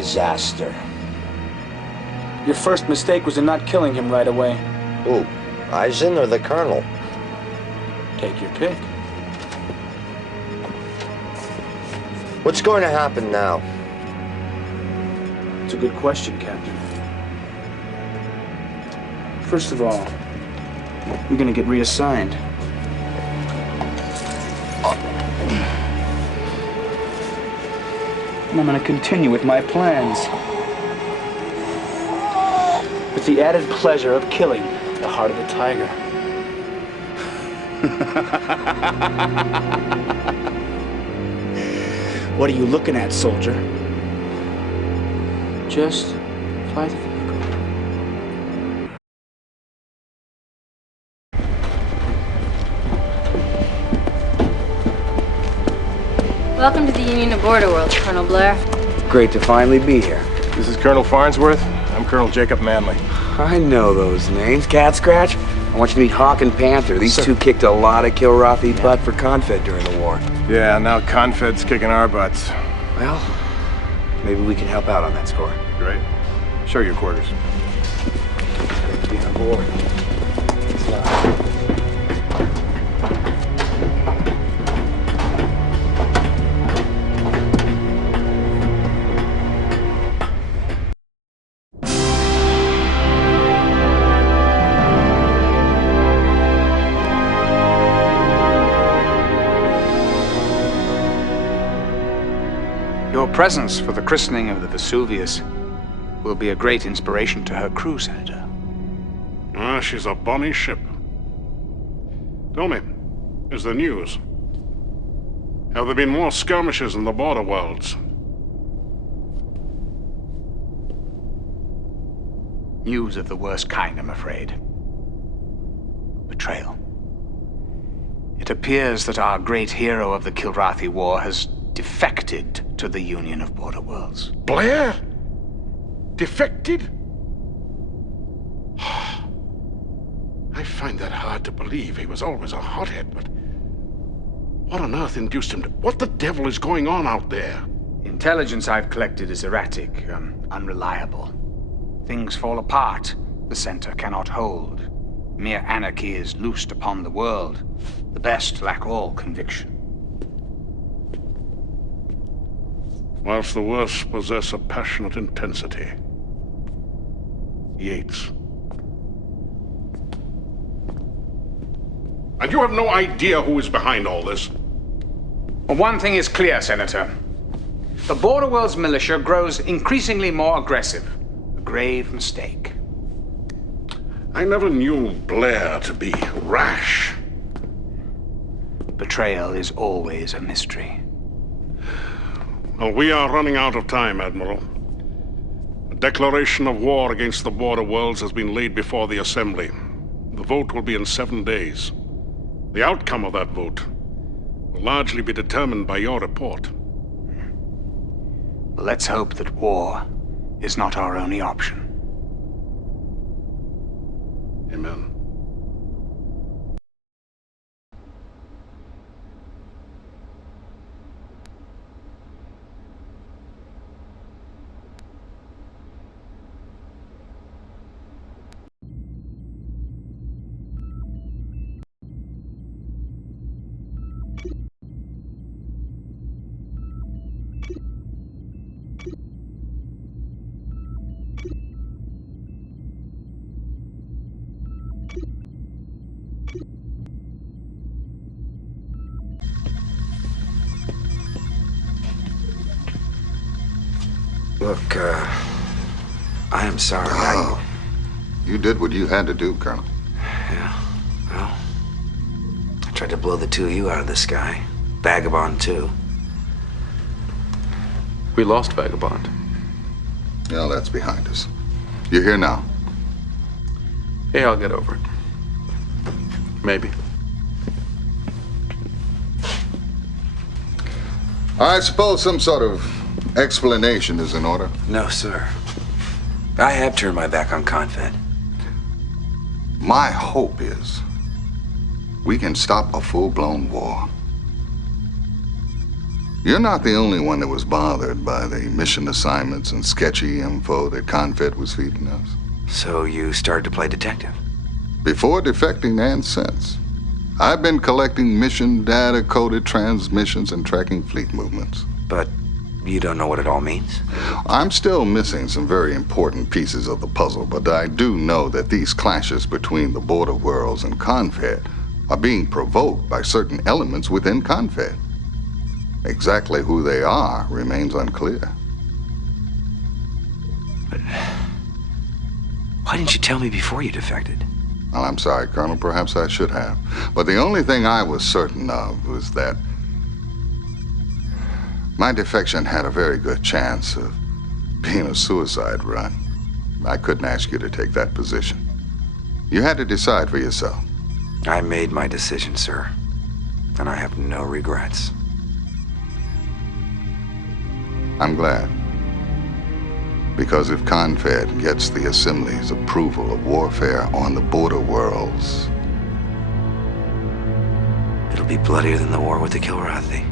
disaster. Your first mistake was in not killing him right away. Who? Eisen or the Colonel? Take your pick. What's going to happen now? It's a good question, Captain. First of all, we're gonna get reassigned. And I'm gonna continue with my plans. With the added pleasure of killing the heart of the tiger. What are you looking at, soldier? Just fly the vehicle. Welcome to the Union of Border Worlds, Colonel Blair. Great to finally be here. This is Colonel Farnsworth. I'm Colonel Jacob Manley. I know those names. Cat Scratch. I want you to meet Hawk and Panther. These two kicked a lot of Kilrathi butt for Confed during the war. Yeah, now Confed's kicking our butts. Well, maybe we can help out on that score. Great. Show your quarters. Great to be on board. Your presence for the christening of the Vesuvius will be a great inspiration to her crew, Senator. Ah, she's a bonny ship. Tell me, is there news? Have there been more skirmishes in the border worlds? News of the worst kind, I'm afraid. Betrayal. It appears that our great hero of the Kilrathi War has defected to the Union of Border Worlds. Blair? Defected? I find that hard to believe. He was always a hothead, but what on earth induced him to... What the devil is going on out there? Intelligence I've collected is erratic, unreliable. Things fall apart. The center cannot hold. Mere anarchy is loosed upon the world. The best lack all conviction. Whilst the worst possess a passionate intensity. Yates. And you have no idea who is behind all this? Well, one thing is clear, Senator. The Border Worlds militia grows increasingly more aggressive. A grave mistake. I never knew Blair to be rash. Betrayal is always a mystery. Well, we are running out of time, Admiral. A declaration of war against the Border Worlds has been laid before the Assembly. The vote will be in 7 days. The outcome of that vote will largely be determined by your report. Let's hope that war is not our only option. Amen. Look, I am sorry. Oh, you did what you had to do, Colonel. Yeah, well, I tried to blow the two of you out of the sky. Vagabond, too. We lost Vagabond. Yeah, that's behind us. You're here now. Hey, I'll get over it. Maybe. I suppose some sort of explanation is in order. No, sir. I have turned my back on Confed. My hope is we can stop a full-blown war. You're not the only one that was bothered by the mission assignments and sketchy info that Confed was feeding us. So you started to play detective? Before defecting and since, I've been collecting mission data, coded transmissions, and tracking fleet movements. But you don't know what it all means? I'm still missing some very important pieces of the puzzle, but I do know that these clashes between the border worlds and Confed are being provoked by certain elements within Confed. Exactly who they are remains unclear. But why didn't you tell me before you defected? Well, I'm sorry, Colonel. Perhaps I should have. But the only thing I was certain of was that my defection had a very good chance of being a suicide run. I couldn't ask you to take that position. You had to decide for yourself. I made my decision, sir. And I have no regrets. I'm glad. Because if Confed gets the Assembly's approval of warfare on the border worlds, It'll be bloodier than the war with the Kilrathi.